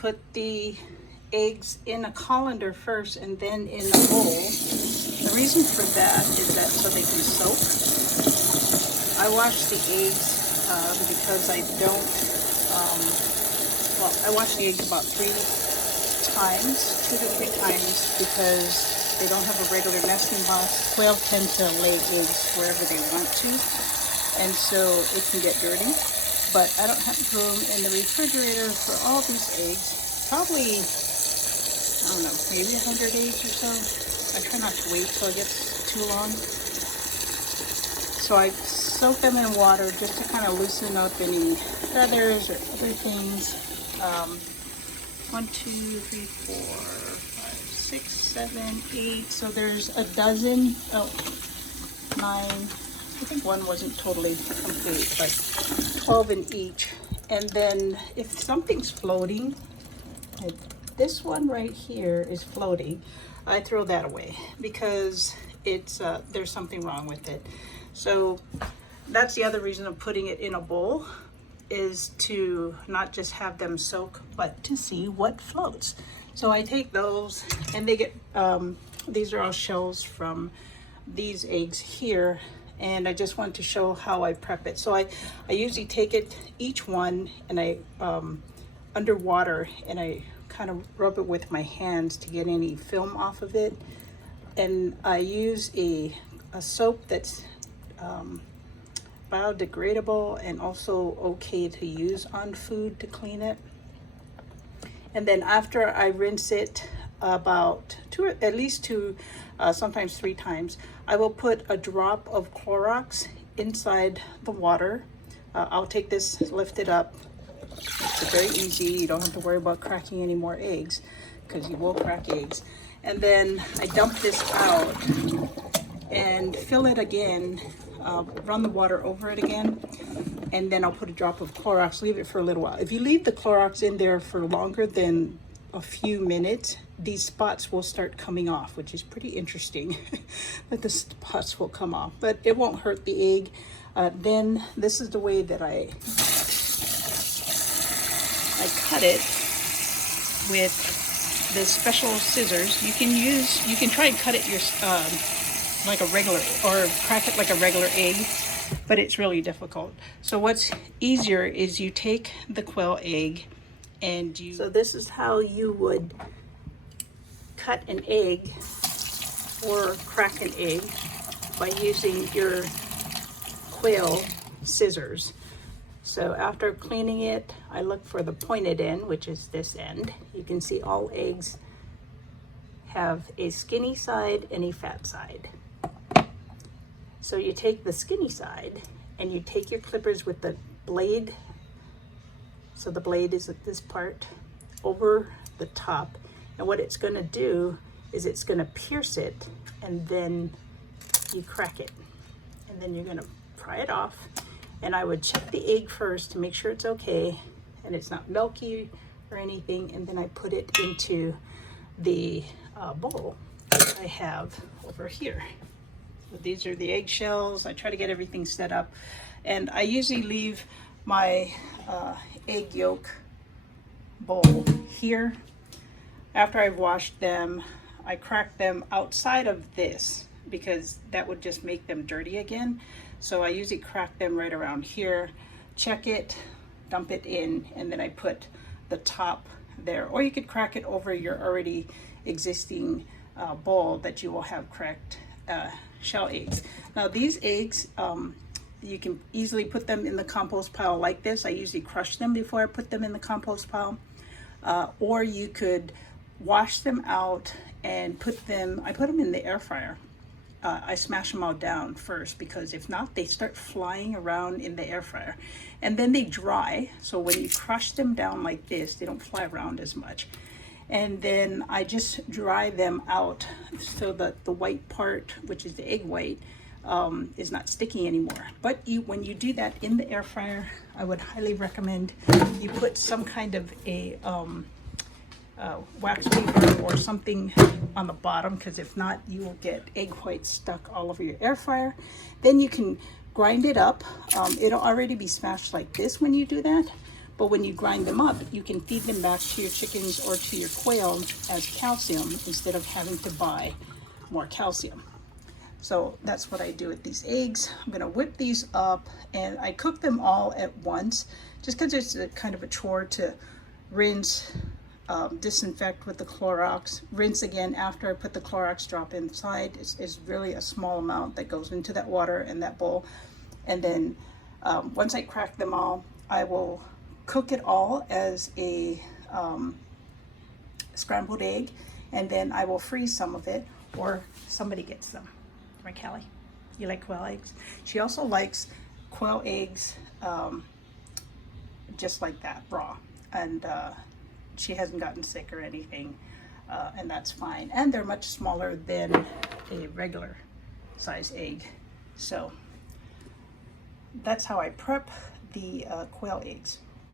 put the eggs in a colander first and then in a bowl. The reason for that is that so they can soak. I wash the eggs because I don't, well, I wash the eggs about 3 times, 2 to 3 times, because they don't have a regular nesting box. Quail tend to lay eggs wherever they want to, and so it can get dirty. But I don't have room in the refrigerator for all these eggs. Probably, I don't know, maybe 100 eggs or so. I try not to wait till it gets too long. So I soak them in water just to kind of loosen up any feathers or other things. 1, 2, 3, 4, 5, 6, 7, 8. So there's a dozen. Oh, 9. I think one wasn't totally complete, but 12 in each. And then if something's floating, like this one right here is floating, I throw that away because it's there's something wrong with it. So that's the other reason of putting it in a bowl, is to not just have them soak, but to see what floats. So I take those, and they get, these are all shells from these eggs here, and I just want to show how I prep it. So I usually take it, each one, and I, underwater, and I kind of rub it with my hands to get any film off of it. And I use a soap that's biodegradable and also okay to use on food to clean it. And then after I rinse it about at least two, sometimes 3 times, I will put a drop of Clorox inside the water. I'll take this, lift it up. It's very easy. You don't have to worry about cracking any more eggs, because you will crack eggs. And then I dump this out and fill it again, run the water over it again, and then I'll put a drop of Clorox, leave it for a little while. If you leave the Clorox in there for longer than a few minutes, these spots will start coming off, which is pretty interesting that the spots will come off, but it won't hurt the egg. Then this is the way that I cut it with the special scissors. You can try and cut it like a regular, or crack it like a regular egg, but it's really difficult. So what's easier is you take the quail egg and so this is how you would cut an egg or crack an egg, by using your quail scissors. So after cleaning it, I look for the pointed end, which is this end. You can see all eggs have a skinny side and a fat side. So you take the skinny side and you take your clippers with the blade. So the blade is at this part over the top. And what it's gonna do is it's gonna pierce it, and then you crack it. And then you're gonna pry it off. And I would check the egg first to make sure it's okay and it's not milky or anything. And then I put it into the bowl that I have over here. So these are the eggshells. I try to get everything set up. And I usually leave my egg yolk bowl here. After I've washed them, I crack them outside of this, because that would just make them dirty again. So I usually crack them right around here, check it, dump it in, and then I put the top there. Or you could crack it over your already existing bowl that you will have cracked shell eggs. Now these eggs, you can easily put them in the compost pile like this. I usually crush them before I put them in the compost pile. Or you could wash them out and I put them in the air fryer. I smash them all down first, because if not, they start flying around in the air fryer. And then they dry, so when you crush them down like this, they don't fly around as much. And then I just dry them out so that the white part, which is the egg white, is not sticky anymore. But when you do that in the air fryer, I would highly recommend you put some kind of a wax paper or something on the bottom, because if not, you will get egg whites stuck all over your air fryer. Then you can grind it up. It'll already be smashed like this when you do that, But when you grind them up, you can feed them back to your chickens or to your quail as calcium instead of having to buy more calcium. So that's what I do with these eggs. I'm gonna whip these up, and I cook them all at once just because it's a kind of a chore to rinse, disinfect with the Clorox, rinse again after I put the Clorox drop inside. It's really a small amount that goes into that water and that bowl. And then once I crack them all, I will cook it all as a scrambled egg, and then I will freeze some of it, or somebody gets them. Right, Callie? You like quail eggs? She also likes quail eggs just like that, raw. And she hasn't gotten sick or anything, and that's fine. And they're much smaller than a regular size egg. So that's how I prep the quail eggs.